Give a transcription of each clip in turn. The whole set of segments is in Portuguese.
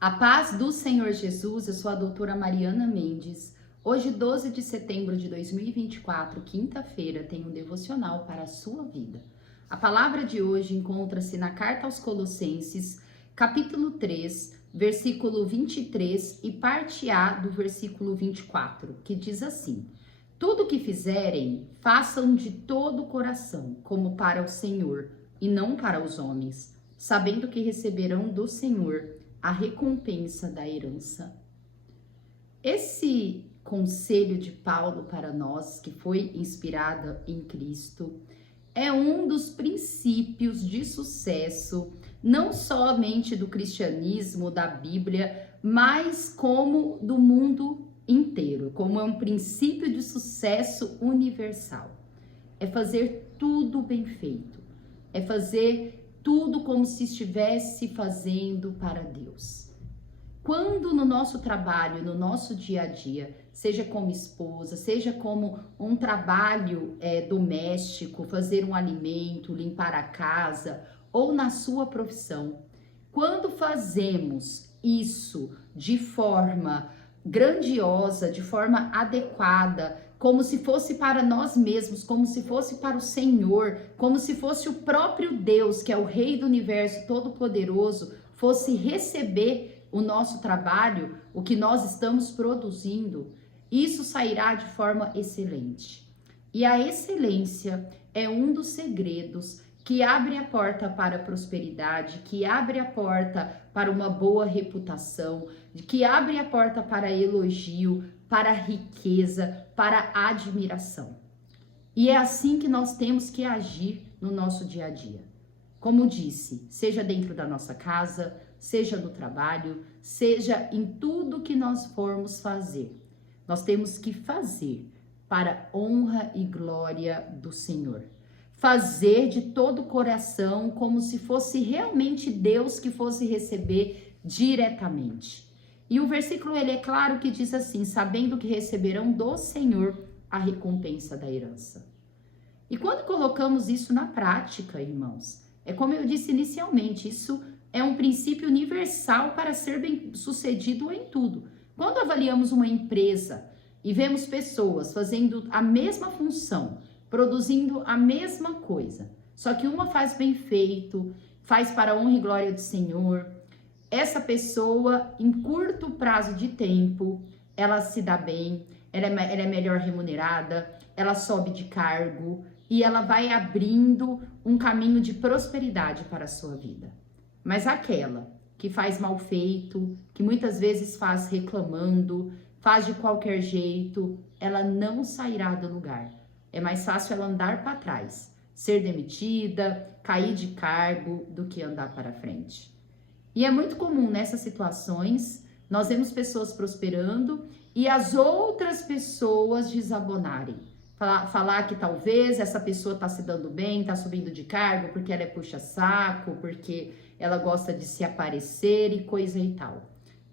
A paz do Senhor Jesus, eu sou a doutora Mariana Mendes. Hoje, 12 de setembro de 2024, quinta-feira, tem um devocional para a sua vida. A palavra de hoje encontra-se na carta aos Colossenses, capítulo 3, versículo 23 e parte A do versículo 24, que diz assim: Tudo o que fizerem, façam de todo o coração, como para o Senhor, e não para os homens, sabendo que receberão do Senhor a recompensa da herança. Esse conselho de Paulo para nós, que foi inspirada em Cristo, é um dos princípios de sucesso, não somente do cristianismo, da Bíblia, mas como do mundo inteiro, como é um princípio de sucesso universal. É fazer tudo bem feito, é fazer tudo como se estivesse fazendo para Deus. Quando no nosso trabalho, no nosso dia a dia, seja como esposa, seja como um trabalho doméstico, fazer um alimento, limpar a casa, ou na sua profissão, quando fazemos isso de forma grandiosa, de forma adequada, como se fosse para nós mesmos, como se fosse para o Senhor, como se fosse o próprio Deus, que é o Rei do Universo Todo-Poderoso, fosse receber o nosso trabalho, o que nós estamos produzindo, isso sairá de forma excelente. E a excelência é um dos segredos que abre a porta para a prosperidade, que abre a porta para uma boa reputação, que abre a porta para elogio, para riqueza, para admiração. E é assim que nós temos que agir no nosso dia a dia. Como disse, seja dentro da nossa casa, seja no trabalho, seja em tudo que nós formos fazer. Nós temos que fazer para honra e glória do Senhor. Fazer de todo o coração, como se fosse realmente Deus que fosse receber diretamente. E o versículo, ele é claro que diz assim: sabendo que receberão do Senhor a recompensa da herança. E quando colocamos isso na prática, irmãos, é como eu disse inicialmente, isso é um princípio universal para ser bem sucedido em tudo. Quando avaliamos uma empresa e vemos pessoas fazendo a mesma função, produzindo a mesma coisa, só que uma faz bem feito, faz para a honra e glória do Senhor, essa pessoa, em curto prazo de tempo, ela se dá bem, ela é melhor remunerada, ela sobe de cargo e ela vai abrindo um caminho de prosperidade para a sua vida. Mas aquela que faz mal feito, que muitas vezes faz reclamando, faz de qualquer jeito, ela não sairá do lugar. É mais fácil ela andar para trás, ser demitida, cair de cargo, do que andar para frente. E é muito comum nessas situações, nós vemos pessoas prosperando e as outras pessoas desabonarem. Falar que talvez essa pessoa está se dando bem, está subindo de cargo porque ela é puxa-saco, porque ela gosta de se aparecer e coisa e tal.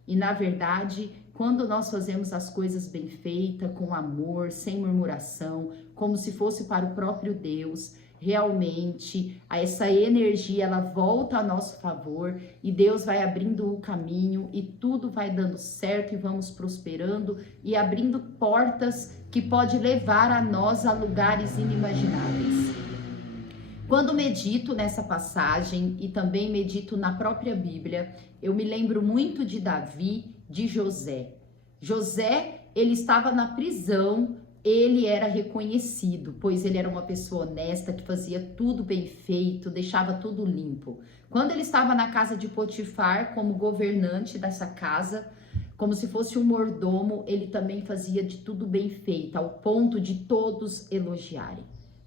E na verdade, quando nós fazemos as coisas bem feitas, com amor, sem murmuração, como se fosse para o próprio Deus, realmente essa energia ela volta a nosso favor e Deus vai abrindo o caminho e tudo vai dando certo e vamos prosperando e abrindo portas que pode levar a nós a lugares inimagináveis. Quando medito nessa passagem e também medito na própria Bíblia, eu me lembro muito de Davi, de José. José, ele estava na prisão, ele era reconhecido, pois ele era uma pessoa honesta, que fazia tudo bem feito, deixava tudo limpo. Quando ele estava na casa de Potifar, como governante dessa casa, como se fosse um mordomo, ele também fazia de tudo bem feito, ao ponto de todos elogiarem.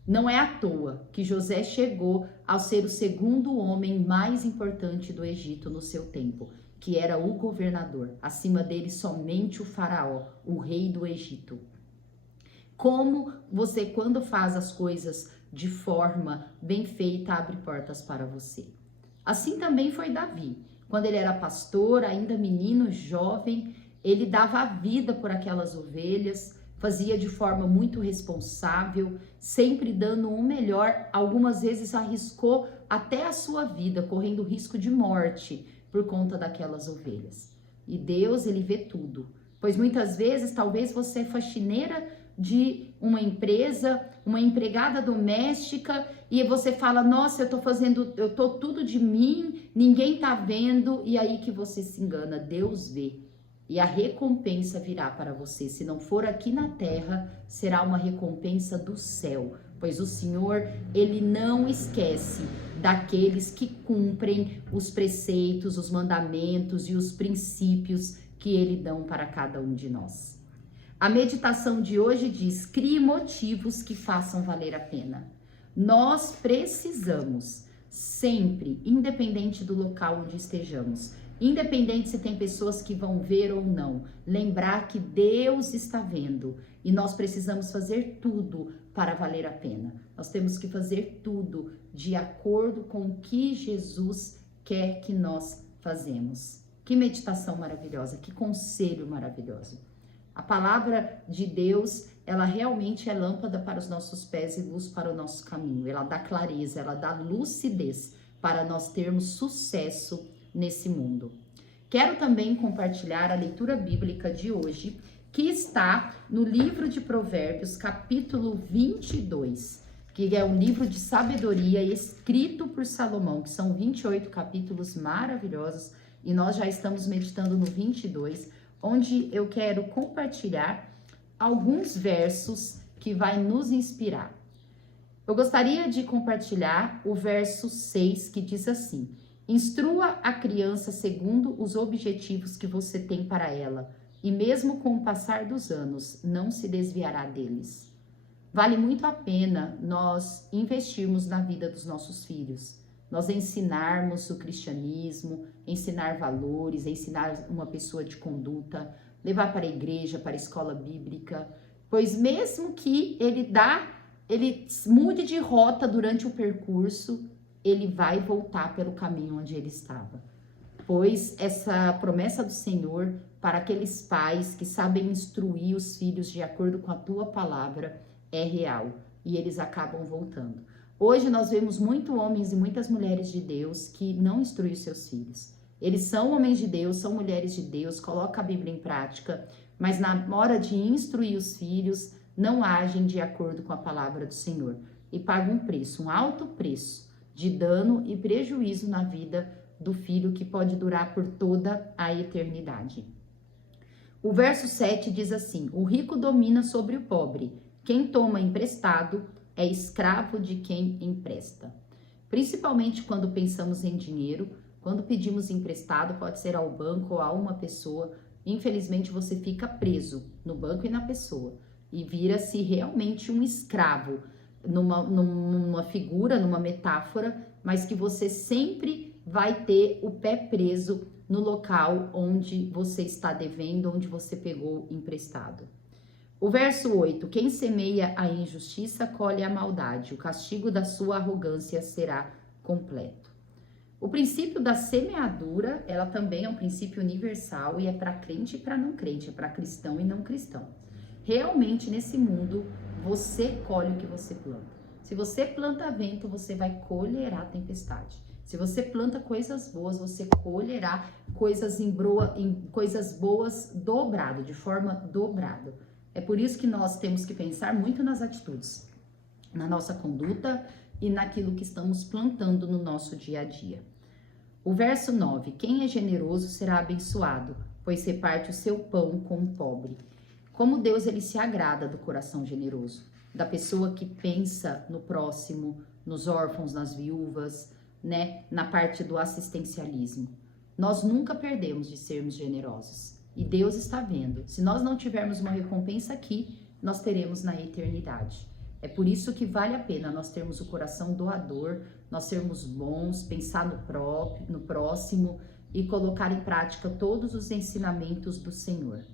Não é à toa que José chegou a ser o segundo homem mais importante do Egito no seu tempo, que era o governador, acima dele somente o faraó, o rei do Egito. Como você, quando faz as coisas de forma bem feita, abre portas para você. Assim também foi Davi. Quando ele era pastor, ainda menino, jovem, ele dava a vida por aquelas ovelhas, fazia de forma muito responsável, sempre dando o melhor, algumas vezes arriscou até a sua vida, correndo risco de morte por conta daquelas ovelhas. E Deus, ele vê tudo. Pois muitas vezes, talvez você é faxineira de uma empresa, uma empregada doméstica, e você fala, nossa, eu tô tudo de mim, ninguém tá vendo, e aí que você se engana, Deus vê. E a recompensa virá para você. Se não for aqui na terra, será uma recompensa do céu. Pois o Senhor, ele não esquece daqueles que cumprem os preceitos, os mandamentos e os princípios que ele dão para cada um de nós. A meditação de hoje diz: crie motivos que façam valer a pena. Nós precisamos sempre, independente do local onde estejamos, independente se tem pessoas que vão ver ou não, lembrar que Deus está vendo e nós precisamos fazer tudo para valer a pena. Nós temos que fazer tudo de acordo com o que Jesus quer que nós fazemos. Que meditação maravilhosa, que conselho maravilhoso. A palavra de Deus, ela realmente é lâmpada para os nossos pés e luz para o nosso caminho. Ela dá clareza, ela dá lucidez para nós termos sucesso nesse mundo. Quero também compartilhar a leitura bíblica de hoje, que está no livro de Provérbios, capítulo 22, que é um livro de sabedoria escrito por Salomão, que são 28 capítulos maravilhosos, e nós já estamos meditando no 22, onde eu quero compartilhar alguns versos que vai nos inspirar. Eu gostaria de compartilhar o verso 6, que diz assim: instrua a criança segundo os objetivos que você tem para ela, e mesmo com o passar dos anos, não se desviará deles. Vale muito a pena nós investirmos na vida dos nossos filhos, nós ensinarmos o cristianismo, ensinar valores, ensinar uma pessoa de conduta, levar para a igreja, para a escola bíblica, pois mesmo que ele mude de rota durante o percurso, ele vai voltar pelo caminho onde ele estava. Pois essa promessa do Senhor para aqueles pais que sabem instruir os filhos de acordo com a tua palavra é real e eles acabam voltando. Hoje nós vemos muitos homens e muitas mulheres de Deus que não instruem os seus filhos. Eles são homens de Deus, são mulheres de Deus, colocam a Bíblia em prática, mas na hora de instruir os filhos, não agem de acordo com a palavra do Senhor e pagam um preço, um alto preço de dano e prejuízo na vida do filho que pode durar por toda a eternidade. O verso 7 diz assim: o rico domina sobre o pobre, quem toma emprestado é escravo de quem empresta. Principalmente quando pensamos em dinheiro, quando pedimos emprestado, pode ser ao banco ou a uma pessoa, infelizmente você fica preso no banco e na pessoa e vira-se realmente um escravo, numa figura, numa metáfora, mas que você sempre vai ter o pé preso no local onde você está devendo, onde você pegou emprestado. O verso 8, quem semeia a injustiça colhe a maldade, o castigo da sua arrogância será completo. O princípio da semeadura, ela também é um princípio universal e é para crente e para não crente, é para cristão e não cristão. Realmente nesse mundo, você colhe o que você planta. Se você planta vento, você vai colher a tempestade. Se você planta coisas boas, você colherá coisas boas dobrado, de forma dobrada. É por isso que nós temos que pensar muito nas atitudes, na nossa conduta e naquilo que estamos plantando no nosso dia a dia. O verso 9, quem é generoso será abençoado, pois reparte o seu pão com o pobre. Como Deus, ele se agrada do coração generoso, da pessoa que pensa no próximo, nos órfãos, nas viúvas, né, na parte do assistencialismo. Nós nunca perdemos de sermos generosos. E Deus está vendo. Se nós não tivermos uma recompensa aqui, nós teremos na eternidade. É por isso que vale a pena nós termos o coração doador, nós sermos bons, pensar no próximo e colocar em prática todos os ensinamentos do Senhor.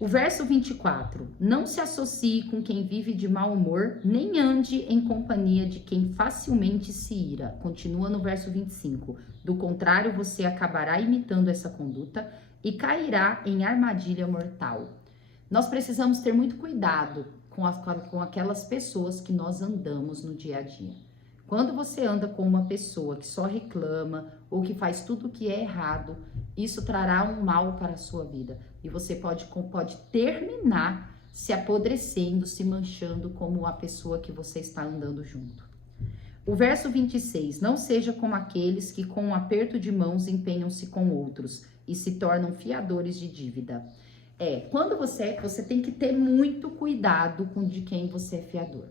O verso 24, não se associe com quem vive de mau humor, nem ande em companhia de quem facilmente se ira. Continua no verso 25, do contrário você acabará imitando essa conduta e cairá em armadilha mortal. Nós precisamos ter muito cuidado com aquelas pessoas que nós andamos no dia a dia. Quando você anda com uma pessoa que só reclama ou que faz tudo o que é errado, isso trará um mal para a sua vida. E você pode terminar se apodrecendo, se manchando como a pessoa que você está andando junto. O verso 26, não seja como aqueles que com um aperto de mãos empenham-se com outros e se tornam fiadores de dívida. Quando você tem que ter muito cuidado com de quem você é fiador.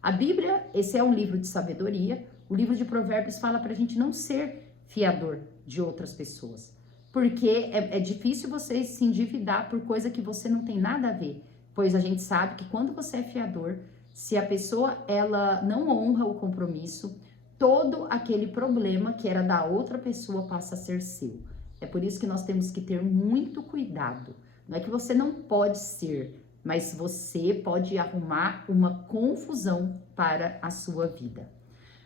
A Bíblia, esse é um livro de sabedoria, o livro de Provérbios fala para a gente não ser fiador de outras pessoas, porque é difícil você se endividar por coisa que você não tem nada a ver, pois a gente sabe que quando você é fiador, se a pessoa ela não honra o compromisso, todo aquele problema que era da outra pessoa passa a ser seu. É por isso que nós temos que ter muito cuidado. Não é que você não pode ser, mas você pode arrumar uma confusão para a sua vida.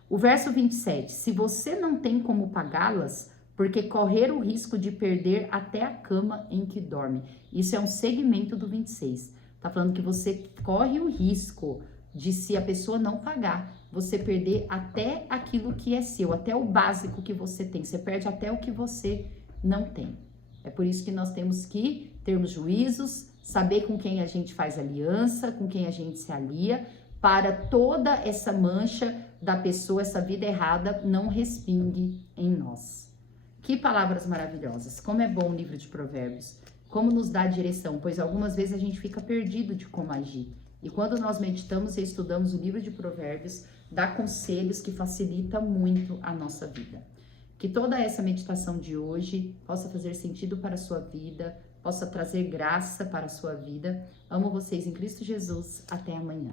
O verso 27, se você não tem como pagá-las, porque correr o risco de perder até a cama em que dorme. Isso é um segmento do 26. Tá falando que você corre o risco de, se a pessoa não pagar, você perder até aquilo que é seu, até o básico que você tem. Você perde até o que você não tem. É por isso que nós temos que termos juízos, saber com quem a gente faz aliança, com quem a gente se alia, para toda essa mancha da pessoa, essa vida errada, não respingue em nós. Que palavras maravilhosas! Como é bom o livro de Provérbios, como nos dá direção, pois algumas vezes a gente fica perdido de como agir. E quando nós meditamos e estudamos o livro de Provérbios, dá conselhos que facilita muito a nossa vida. Que toda essa meditação de hoje possa fazer sentido para a sua vida, possa trazer graça para a sua vida. Amo vocês em Cristo Jesus. Até amanhã.